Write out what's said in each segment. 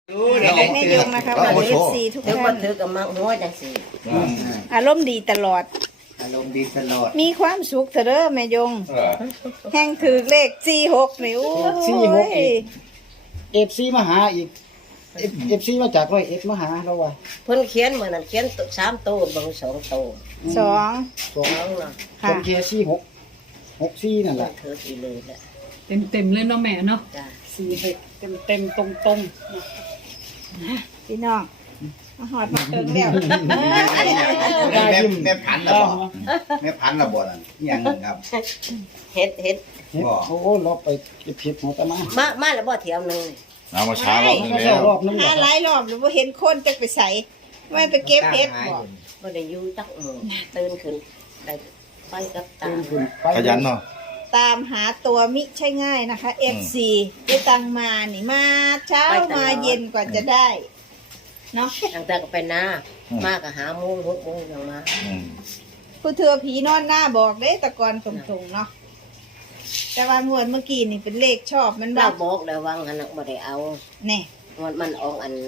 แม่ยงนะคะผ่านเอฟซีทุกถึงท่าว่าน ถือกับมังหัวจังสิอารมณ์ดีตลอดอารมณ์ดีตลอดมีความสุขเถอะเด้อแม่ยง แห่งถือเลข46นี่โอ้ 46 ย FC มาหาอีก FC มาจาก100 มาหาเราว่าเพิ่นเขียนเหมือนนั้นเขียน3โตบาง2โตสองสองน้องน่ะคค่ะนแค่46 นั่นแหละถืออีเลยแหละเต็มเลยเนาะแม่เนาะจ้ะเต็มตรงพี่น้องมาหอดมาเติงแล้วแม่พันธุ์ละบ่แม่พันธุ์ละบ่นั่นยังครับเฮ็ดเฮ็ดโอ้เราไปเก็บเห็ดหมดมามาแล้วบ่เที่ยวนึงเอามาช้ารอบนึงมาแล้แล้ววรอบนึงหาหลายรอบหรือว่าเห็นคนจะไปใส่ว่าไปเก็บเพชรบ่บ่ได้อยู่จักมื้อตื่นขึ้นได้ไปกับตาเดินขึ้นไปขยันเนาะตามหาตัวมิใช่ง่ายนะคะ FC ได้ตังมานี่มาเช้ามาเย็นกว่าจะได้เนาะตั้งแต่ก็ไปนามาก็หาโมง6โมงยังมาผู้เธอผีนอนหน้าบอกเด้ตะกอนตรงๆเนาะแต่ว่างวดเมื่อกี้นี่เป็นเลขชอบมันเราบ่บอกแล้ววางหันน่ะบ่ได้เอาแน่มันออกอัน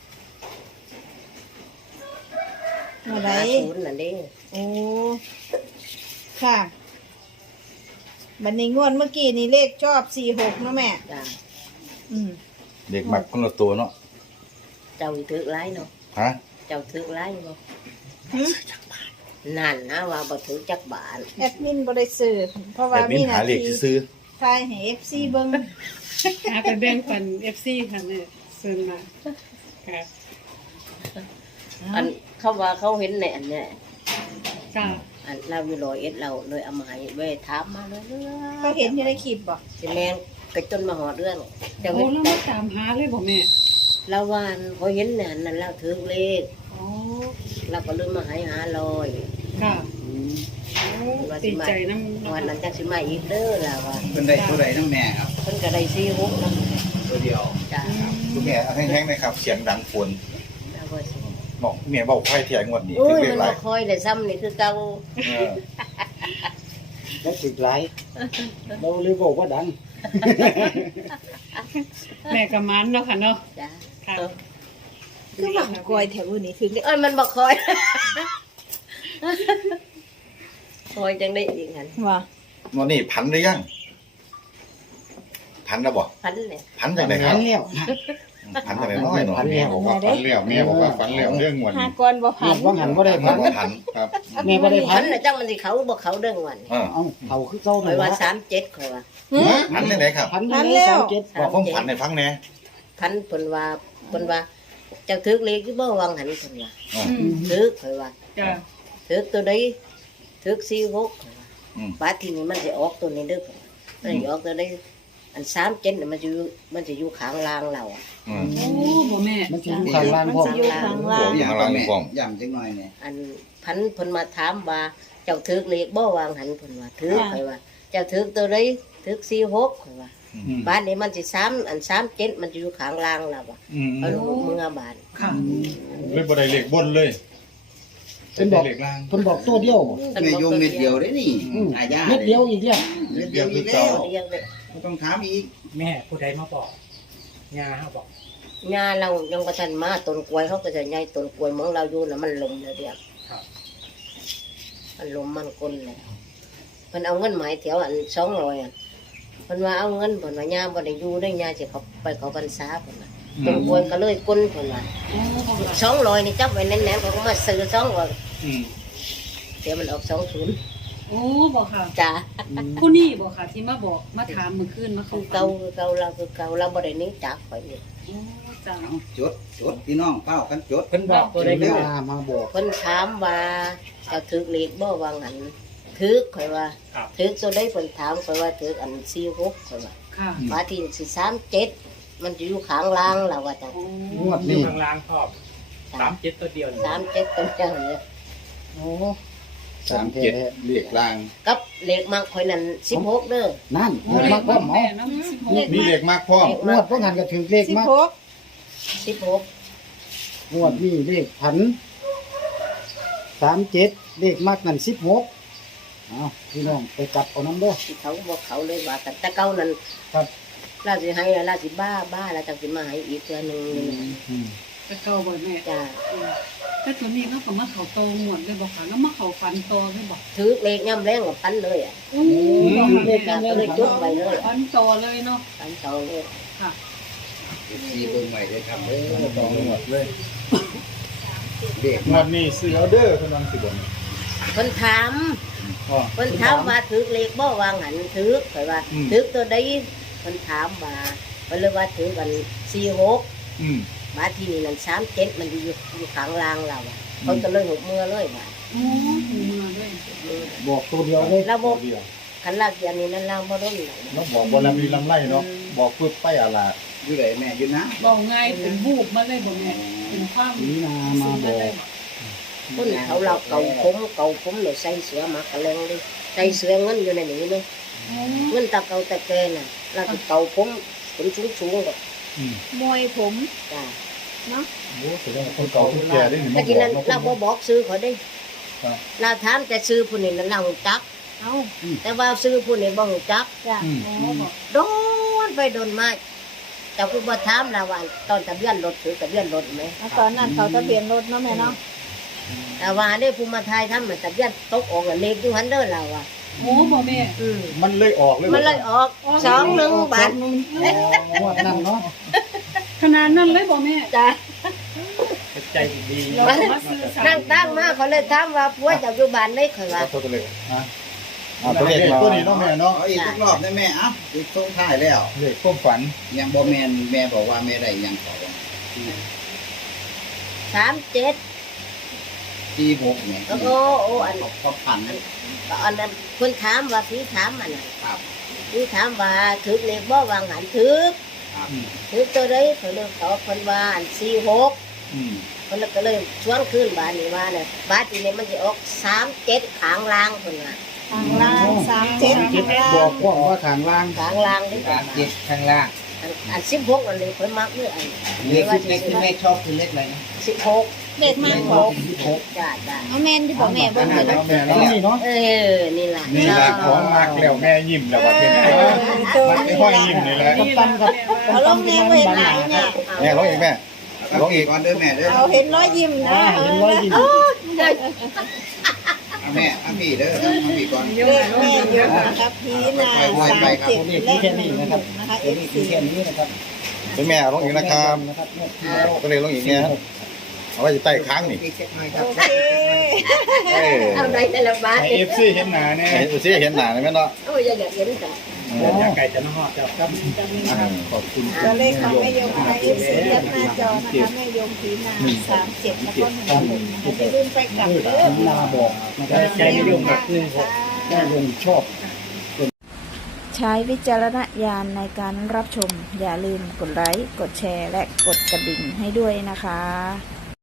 เมื่อไร 50นั่นเด้โอ้ค่ะบันนี้งวดเมื่อกี้นี่เลขชอบ46เนาะแม่จ้ะอืมเด็กมักคนละตัวเนาะเจ้าถือหลายเนาะฮะเจ้าถือหลายเนาะหึนั่นนะว่าบ่ถือจักบาทแอดมินบ่ได้ซื้อเพราะว่าแต่มิมีนหน้าหาเหล็กที่ซื้อทายให้ FC เบิ่งๆหาไปแบ่งปัน FC ค่ะเนี่ยเซินมาค่ะอันเขาว่าเขาเห็นในอันเนี้ยจ้าอันเราอยู่101เราเลยเอามาให้เว้ยถามมาเลยเขาเห็นอยู่ในคลิปบ่สิแม่นกระจนมาหอดเรื่องเจ้าโอ้เห็นแล้วมาตามหาเลยบ่แม่เราว่าอันเขาเห็นเนี่ยอันนั้นเราถือเลขอ๋อเราก็เลยมาให้500 ค่ะโอ้ดีใจนำวันนั้นจังสิมาอีกเด้อล่ะว่าเป็นได้ตัวใดน้องแม่ครับเพิ่นก็ได้46นะตัวเดียวจ้าคุณแม่เอาแห้งๆนะครับ เสียงดังฝนแล้วก็สิบอกแม่บอกไฟเถียงวันนี้โอ้ถึงยเรียมักนไรบ่ค่อยได้ซ้ำนี่คือเก่าเออแล้วสึกหลายเราเลยบอกว่าดังแม่ก็มันเนาะค่ะเนาะจ้าค่ะคือหวังกอยแถวนี้ถึงได้เอ้ยมันบ่ค่อยคอยจังได้อีกหั่นว่าวันนี้พันหรือยัง พันแล้วบ่พันเลยพันจากไหนคพัรับนแล้วพันจากไหนน้อยเนาะพันแล้วบอกว่าพันแล้วแม่บอกว่าพันแล้วเรื่องวันหากรบ่พัผ่านนว่าหันบ่ได้พัพันนว่าพันครับแม่บ่ได้พัพันนน่ะจังมันสิเขาบ่เขาเด้งวันเออเอ้าเขาคือเก่าคนั่อน ยว่าล่ะ 37คอยว่าพันจากไหนครับพันแล้ว37 บอกผมพันในฟังแน่พันเพิ่นว่าเจ้าถึกเลขที่บ่วางหันเพิ่นว่าเออถึกคอยว่าจ้าถึกตัวใดถึก46ข้อยว่าอืมบาดทีนี้มันสิออกตัวนี้เด้อเพิ่นว่ามันสิออกตัวใดอัน37น่ะมันจะอยู่ข้างล่างเราอะอืมโอ้บ่แม่มันสิอยู่ข้างล่างพร้อมมันสิอยู่ข้างล่างอย่างก็แม่ย่ำจังหน่อยเนี่ยอันพันเพิ่นมาถามว่าเจ้าถึกเลขบ่วางหันเพิ่นว่าถึกคอยว่า เจ้าถึกตัวใดถึก46คอยว่าบ้านนี้มันสิ3อัน37มันจะอยู่ข้างล่างเราอะเอาลงมือบาดค่ะเลยบ่ได้เหล็กบนเลยเพิ่นบอกเหล็กล่างเพิ่นบอกตัวเดียวบ่แม่ยงเม็ดเดียวได้นี่อาญาเม็ดเดียวอีกแล้วเม็ดเดียวอีกแล้วเดียวเลยไม่ต้องถามอีกแม่ผู้ใดมาบอกยาเขาบอกงาเรายังบ่ทันมาต้นกล้วยเขาก็จะใหญ่ต้นกล้วยของเราอยู่น่ะมันลมแล้วเดียวครับมันลมมันก้นแล้วเพิ่นเอาเงินหมายแถวอัน200อ่ะเพิ่นว่าเอาเงินเพิ่นว่ายามบ่ได้อยู่ได้ยาสิเขาไปเขาพรรษาเพิ่นว่าต้นกล้วยก็เลยก้นเพิ่นว่า200นี่จับไว้แน่นๆเขาก็มาซื้อ200เดี๋ยวมันออก20 โอ้บ่ค่ะจ้าผู้นี้บ่ค่ะที่มาบอกมาถามเมื่อคืนมาคืเขาอเก่าเราบ่ได้หนี้จากข่อยนี่โอ้จ้าเอาจดพี่น้องเป้ากันจดเพิ่นบอกตัวใดเวก็ลามาบอกเพิ่นถามว่าเจ้าถึกเลขบ่ว่างั้นถึกข่อยว่าถึกตัวใดเพิ่นถามข่อยว่าถึกอัน46ข่อยว่าค่ะฟ้าที่สิ37มันจะอยู่ข้างล่างแล้วว่าจังโอ้งวดอยู่นี้ข้างล่างครอบ37ตัวเดียวนี่ 37ตัวเดียวเลยโอ้ 37เหล็กล่างกับเลขมักข่อยนั่น16เด้อนั่นงวดมากพร้อมแม่เฮาน้ำ16 มีเหล็กมากพร้อมงวดพวกหันก็ถือเลขมาก 16 16 งวดนี้เลขพัน37เลขมากนั่น16อ้าวพี่น้องไปจับเอานำเด้อที่เขาบอกเขาเลยว่ากันแต่เก่านั้นครับเราสิให้แล้วเราสิบ้าแล้วจังสิมาให้อีกเทื่อนึงนี่แหละแต่เก่าบ่แม่จ้าแต่ตัวนี้เราก็มาเขาโตหมดเลยบอกค่ะแล้วมาเขาฟันโตเลยบอกถือเลขย่ำแรงกับพันเลยอ่ะเลขจ้านั้นก็เลยจุดไว้เลยฟันโตเลยเนาะพันโตเลยค่ะสีเบิ่งใหม่ได้ครับเด้อต่อหมดเลยเด็กงวดนี้ซื้อเอาเด้อเพิ่นว่าสิบ่นเพิ่นถามอ๋อเพิ่นถามว่าถือเลขบ่วางหันถือข่อยว่าอืมถือตัวใดเพิ่นถามว่าเพิ่นเลยว่าถือกัน46 อืมบาทที่นี่นั่น37มันอยู่ข้างล่างเราอ่ะเพิ่นก็เลยหกมือเลยบาดโอ้หูมาด้วยบอกตัวเดียวเลยระบบเดียวคันลากอย่างนี้นั่นล่างบ่โดนหรอกแล้วบอกบ่ลำมีลำไรเนาะบอกปึ๊บไปอาลาดอยู่ไหนแม่อยู่นะบอกง่ายเป็นบูบมาเลยบอกแม่เป็นความนี่นามาบอกคนเขาเราเก่าผมเลยใส่เสือมากระเลงเลยใส่เสือเงินอยู่ในนี้เลยเงินตาเก่าตาแก่น่ะแล้วก็เก่าผมสูงๆแบบมวยผมจ้าเนาะโอ้แสดงว่าคนเก่าคนแก่ได้นี่ตะมากี้นั้นบอกเราบ่บอกซื้อเขาได้ครับเราถามแต่ซื้อผู้นี้นั่นเรารู้จักเอาแต่ว่าซื้อผู้นี้บ่รู้จักจ้ะโอ้บอกโดนไปโดนมาแต่ผู้บ่ถามเราว่าตอนทะเบียนรถถือทะเบียนรถไหมแล้วตอนนั้นเขาทะเบียนรถเนาะแม่เนาะแต่ว่าได้ผู้มาทายทำมันทะเบียนตกออกเลขอยู่หันเด้อเราอ่ะโอ้บอกแม่มันเลยออกเลยมันเลยออก21 บาทงวดนั้นเนาะขนาดนั้นเลยบอกแม่จ้าใจดีเราก็มาซื้อสามนั่งตั้งมาเขาเลยถามว่าผัวเจ้าอยู่บ้านไหนเขาว่าตัวเลขตัวเลขมาตัวนี้เนาะแม่เนาะเอาอีกสักรอบได้แม่เอ้าอีกส่งท้ายแล้วเลขความฝันยังบ่แม่นแม่บอกว่าแม่ได้ยังขอว่า 37 46เนี่ยแล้วก็โอ้อันเขาพันนะอันนั้นคนถามว่าพี่ถามมันน่ะครับพี่ถามว่าถือเลขบ่วางหันถือครับถือตัวใดเขาเลยตอบเพิ่นว่าอัน46 อืมเพิ่นก็เลยชวนคืนบ้านนี้ว่าเนี่ยบ้านที่นี่มันสิออก37ข้างล่างเพิ่นว่าทางล่าง37 เจ็บทางล่าบอกงพ่อว่าทางล่างข้างล่างนี่ 37ข้างล่างอัน16อันนี้เพิ่นมักเด้ออันเลขที่แม่ชอบคือเลขอะไรนะ 16 เด็กมากบอกจ้าจ้าเอาแม่นที่บอกแม่เบิ่งเลยเนาะแม่เนาะนี่เนาะนี่ล่ะนี่แหละของมากแล้วแม่ยิ้มแล้วว่าเป็นไงตัวมันไม่นี้ค่อยล่ะยิ้มนี่แหละนี่แหละแม่ว่าเอาลงแม่เว้นไหนแม่แม่ร้องอีกแม่ร้องอีกก่อนเด้อแม่เด้อเอาเห็นรอยยิ้มนะเห็นร้อยยิ้มเอาแม่เอาพี่เด้อเอาพี่ก่อนเลขแม่ยกนะครับพีนา37 นี่และแค่นี้นะครับ 1นะคะเดี๋ยวนี้ FC แค่นี้นะครับเป็นแม่ร้องอีกนะครับนะครับก็เลยร้องอีกเนี่ยเอาไว้ใต้ค้างนี่อีกสักหน่อยคโอรับเคเอาได้แต่ละบ้านให้เอฟซีเห็นหน้าเนี่ยเห็นซีเห็นหน้าเลยแม่เนาะโอ้ยอยากเห็นจ้ะอยากไก่จะน้องหอดเจ้าครับขอบคุณตัวเลขของแม่ยมนะคะ FC แคปหน้าจอนะคะแม่ยมพีนา37แล้วก็11นะคะอย่าลืมไปกลับเด้อนาบอกนะครับใจไม่ยุ่งกับคือแม่ลงชอบใช้วิจารณญาณในการรับชม อย่าลืมกดไลค์ กดแชร์ และกดกระดิ่งให้ด้วยนะคะ